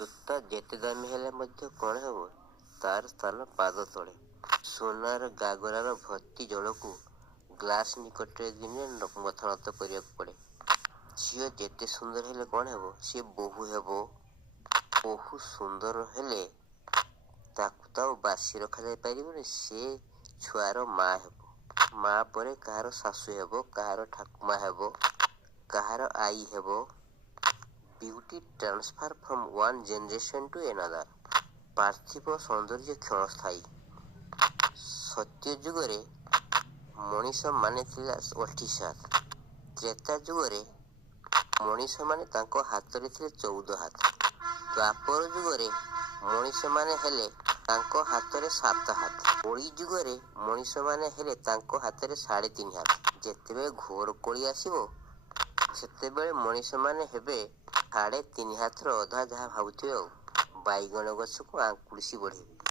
ଜୋତା ଯେତେ ଦାମୀ ହେଲେ ମଧ୍ୟ କ'ଣ ହେବ, ତାର ସ୍ଥାନ ପାଦ ତଳେ। ସୁନାର ଗାଗରାର ଭର୍ତ୍ତି ଜଳକୁ ଗ୍ଲାସ୍ ନିକଟରେ ଦିନେ ମଥାନତ କରିବାକୁ ପଡ଼େ। ଝିଅ ଯେତେ ସୁନ୍ଦର ହେଲେ କ'ଣ ହେବ, ସିଏ ବୋହୂ ହେବ। ବୋହୂ ସୁନ୍ଦର ହେଲେ ତାକୁ ତ ଆଉ ବାସି ରଖାଯାଇ ପାରିବନି, ସେ ଛୁଆର ମା ହେବ। ମା ପରେ କାହାର ଶାଶୁ ହେବ, କାହାର ଠାକୁମା ହେବ, କାହାର ଆଈ ହେବ। Beauty transfer from one generation to another. ପାର୍ଥିବ ସୌନ୍ଦର୍ଯ୍ୟ କ୍ଷଣସ୍ଥାୟୀ। ସତ୍ୟ ଯୁଗରେ ମଣିଷମାନେ ଥିଲା 18 ତ୍ରେତା ଯୁଗରେ ମଣିଷମାନେ ତାଙ୍କ ହାତରେ ଥିଲେ 14 ହାତ। ଦ୍ୱାପର ଯୁଗରେ ମଣିଷମାନେ ହେଲେ ତାଙ୍କ ହାତରେ 7 ହାତ। କଳି ଯୁଗରେ ମଣିଷମାନେ ହେଲେ ତାଙ୍କ ହାତରେ 3.5 ହାତ। ଯେତେବେଳେ ଘୋର କଳି ଆସିବ, ସେତେବେଳେ ମଣିଷମାନେ ହେବେ 3.5 ହାତର ଅଧା, ଯାହା ଭାବୁଥିବେ ଆଉ। ବାଇଗଣ ଗଛକୁ ଆଙ୍କୁଳିସି ବଢ଼େଇବେ।